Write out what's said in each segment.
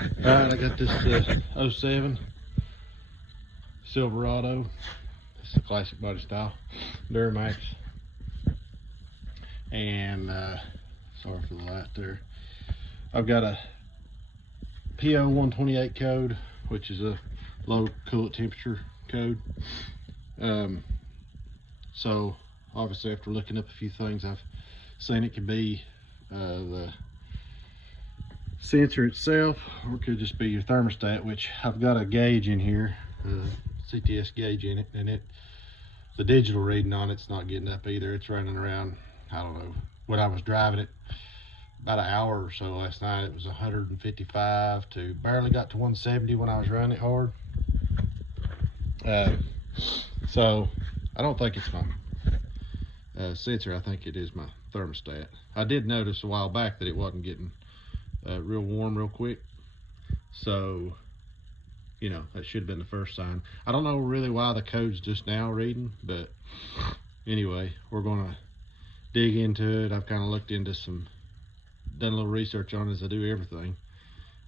Alright, I got this 07 Silverado. It's a classic body style, Duramax. And sorry for the light there. I've got a p0128 code, which is a low coolant temperature code. So obviously after looking up a few things, I've seen it could be the sensor itself, or it could just be your thermostat, which I've got a gauge in here, CTS gauge in it, and the digital reading on it's not getting up either. It's running around, I don't know, when I was driving it about an hour or so last night, it was 155 to barely got to 170 when I was running it hard. So I don't think it's my sensor. I think it is my thermostat. I did notice a while back that it wasn't getting real warm real quick, so you know that should have been the first sign. I don't know really why the code's just now reading, but anyway, we're gonna dig into it. I've kind of looked into done a little research on it, as I do everything,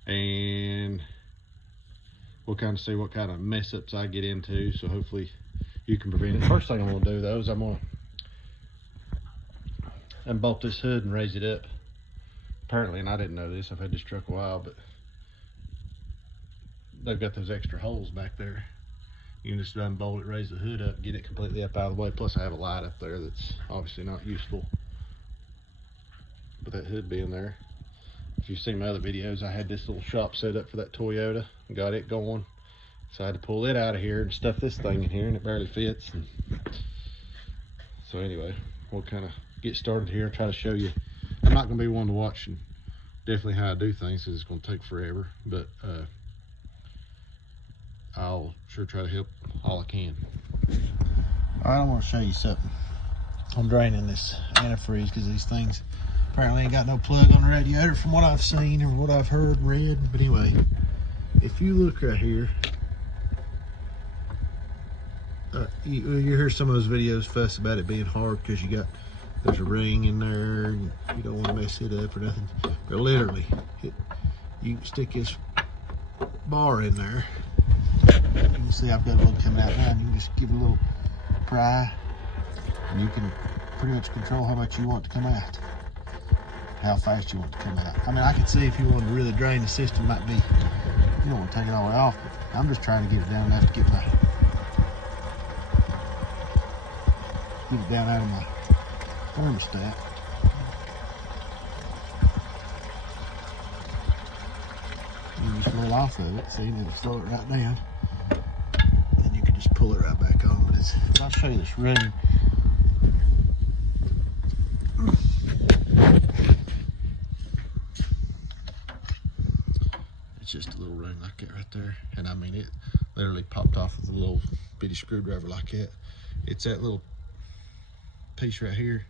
and we'll kind of see what kind of mess ups I get into, so hopefully you can prevent it. First thing I'm gonna do though is I'm gonna unbolt this hood and raise it up. Apparently, and I didn't know this, I've had this truck a while, but they've got those extra holes back there. You can just unbolt it, raise the hood up, get it completely up out of the way. Plus I have a light up there that's obviously not useful, but that hood being there. If you've seen my other videos, I had this little shop set up for that Toyota and got it going, so I had to pull it out of here and stuff this thing in here, and it barely fits. And so anyway, we'll kind of get started here, try to show you. I'm not going to be one to watch and definitely how I do things, because it's going to take forever, but I'll sure try to help all I can. All right, I want to show you something. I'm draining this antifreeze because these things apparently ain't got no plug on the radiator from what I've seen or what I've heard and read. But anyway, if you look right here, you hear some of those videos fuss about it being hard because there's a ring in there and you don't want to mess it up or nothing. But literally, you can stick this bar in there. You can see I've got a little coming out now, and you can just give it a little pry, and you can pretty much control how much you want to come out, how fast you want to come out. I mean, I could see if you wanted to really drain the system, might be, you don't want to take it all the way off, but I'm just trying to get it down enough to get it down out of my thermostat. You just roll off of it, see, and it'll slow it right down. And you can just pull it right back on. But I'll show you this ring. It's just a little ring like that right there. And I mean, it literally popped off with a little bitty screwdriver like that. It's that little piece right here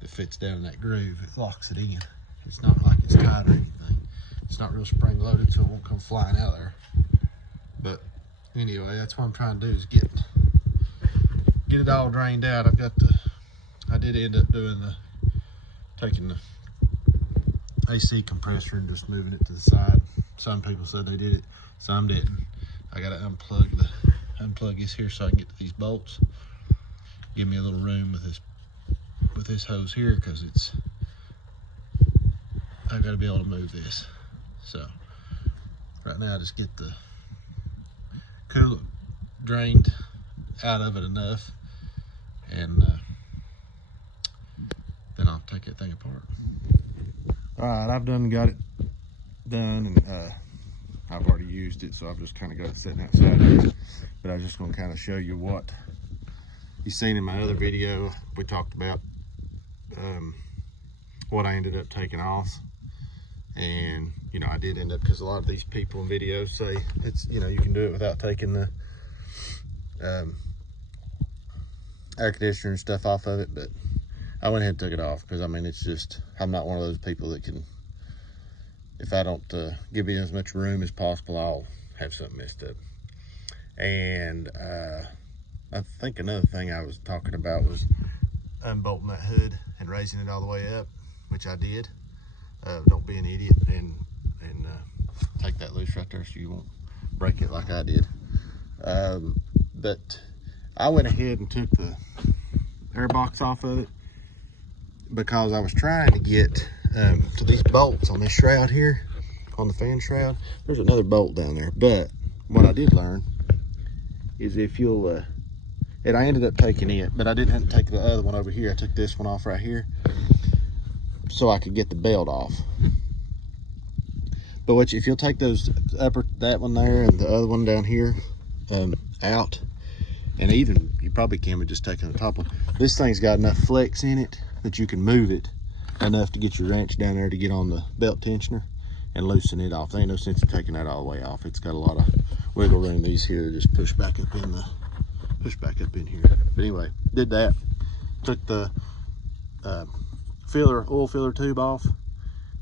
that fits down in that groove. It locks it in. It's not like it's tight or anything. It's not real spring loaded, so it won't come flying out of there. But anyway, that's what I'm trying to do, is get it all drained out. I did end up taking the AC compressor and just moving it to the side. Some people said they did it, some didn't. I gotta unplug this here so I can get to these bolts. Give me a little room with this hose here, because I've got to be able to move this. So right now, I just get the coolant drained out of it enough, and then I'll take that thing apart. All right, I've got it done, and I've already used it, so I've just kind of got it sitting outside here. But I was just going to kind of show you what you've seen in my other video. We talked about what I ended up taking off. And you know, I did end up, because a lot of these people in videos say it's, you know, you can do it without taking the air conditioner and stuff off of it, but I went ahead and took it off, because I mean, it's just, I'm not one of those people that can, if I don't give it as much room as possible, I'll have something messed up. And I think another thing I was talking about was unbolting that hood and raising it all the way up, which I did. Don't be an idiot and take that loose right there so you won't break it like I did. But I went ahead and took the air box off of it because I was trying to get to these bolts on this shroud here, on the fan shroud. There's another bolt down there, but what I did learn is if you'll, and I ended up taking it, but I didn't have to take the other one over here. I took this one off right here so I could get the belt off. But if you'll take those that one there and the other one down here out, and even you probably can with just taking the top one. This thing's got enough flex in it that you can move it enough to get your wrench down there to get on the belt tensioner and loosen it off. There ain't no sense in taking that all the way off. It's got a lot of wiggle room. These here just push back up in here. But anyway, did that. Took the oil filler tube off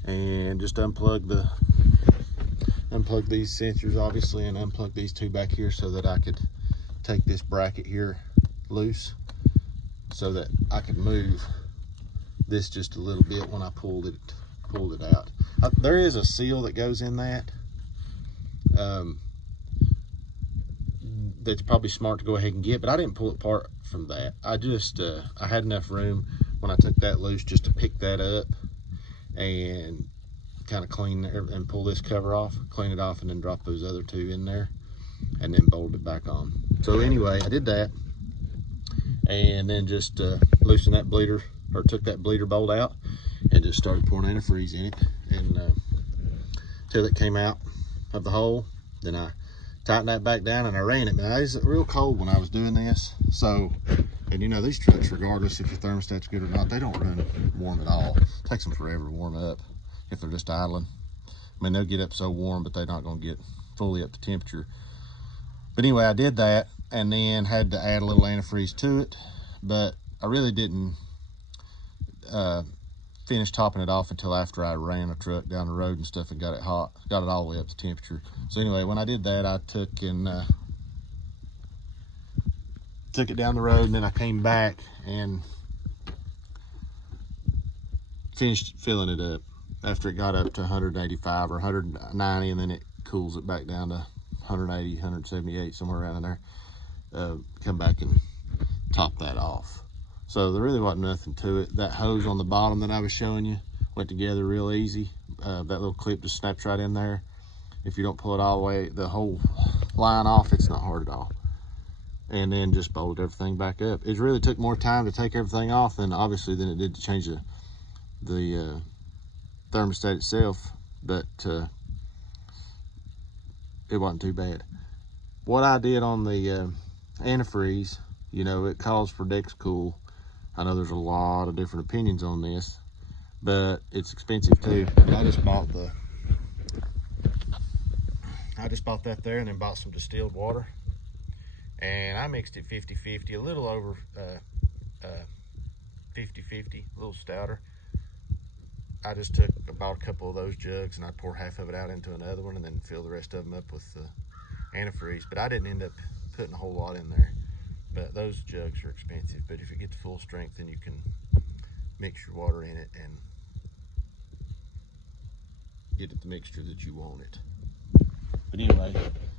and just unplug these sensors obviously, and unplug these two back here so that I could take this bracket here loose so that I could move this just a little bit when I pulled it out. There is a seal that goes in that that's probably smart to go ahead and get, but I didn't pull it apart from that. I just I had enough room when I took that loose just to pick that up and kind of clean and pull this cover off, clean it off, and then drop those other two in there and then bolt it back on. So anyway, I did that and then just loosened that bleeder, or took that bleeder bolt out and just started pouring antifreeze in it, and till it came out of the hole. Then I tightened that back down and I ran it. Now it was real cold when I was doing this, so, and you know, these trucks, regardless if your thermostat's good or not, they don't run warm at all. It takes them forever to warm up if they're just idling. I mean, they'll get up so warm, but they're not going to get fully up to temperature. But anyway, I did that and then had to add a little antifreeze to it, but I really didn't finish topping it off until after I ran a truck down the road and stuff and got it hot, got it all the way up to temperature. So anyway, when I did that, I took it down the road, and then I came back and finished filling it up after it got up to 185 or 190, and then it cools it back down to 180, 178, somewhere around in there. Come back and top that off. So there really wasn't nothing to it. That hose on the bottom that I was showing you went together real easy. That little clip just snaps right in there. If you don't pull it all the way, the whole line off, it's not hard at all. And then just bolted everything back up. It really took more time to take everything off than it did to change the thermostat itself, but it wasn't too bad. What I did on the antifreeze, you know, it calls for Dexcool. I know there's a lot of different opinions on this, but it's expensive too. I just bought that there, and then bought some distilled water, and I mixed it 50-50, a little over 50-50, a little stouter. I just bought a couple of those jugs, and I pour half of it out into another one and then fill the rest of them up with the antifreeze. But I didn't end up putting a whole lot in there. But those jugs are expensive. But if it gets full strength, then you can mix your water in it and get it the mixture that you want it. But anyway,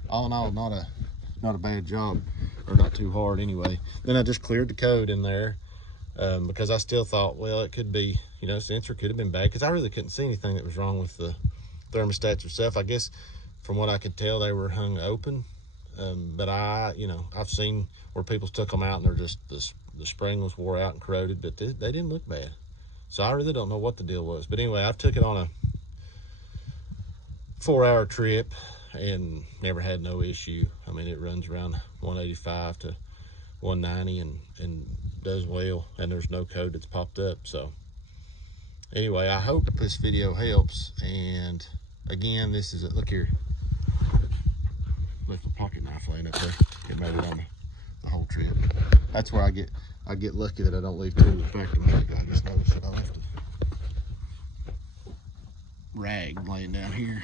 all in all, not a bad job, or not too hard anyway. Then I just cleared the code in there because I still thought, well, it could be, you know, sensor could have been bad, because I really couldn't see anything that was wrong with the thermostats itself. I guess from what I could tell, they were hung open. But I've seen where people took them out and they're just, the spring was wore out and corroded, but they didn't look bad. So I really don't know what the deal was. But anyway, I took it on a 4-hour trip and never had no issue. I mean, it runs around 185 to 190 and does well, and there's no code that's popped up. So anyway, I hope this video helps. And again, this is look here. Left a pocket knife laying up there. It made it on the whole trip. That's where I get lucky that I don't leave tools back to me. I just noticed that I left a rag laying down here.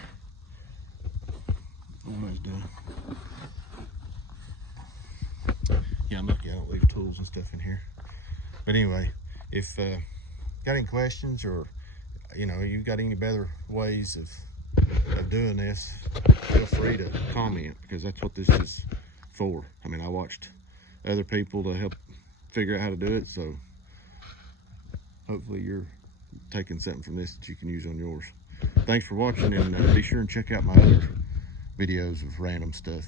What I was doing. Yeah, I'm lucky I don't leave tools and stuff in here. But anyway, if got any questions, or you know, you've got any better ways of of doing this, feel free to comment, because that's what this is for. I mean, I watched other people to help figure out how to do it, so hopefully you're taking something from this that you can use on yours. Thanks for watching, and be sure and check out my other videos of random stuff.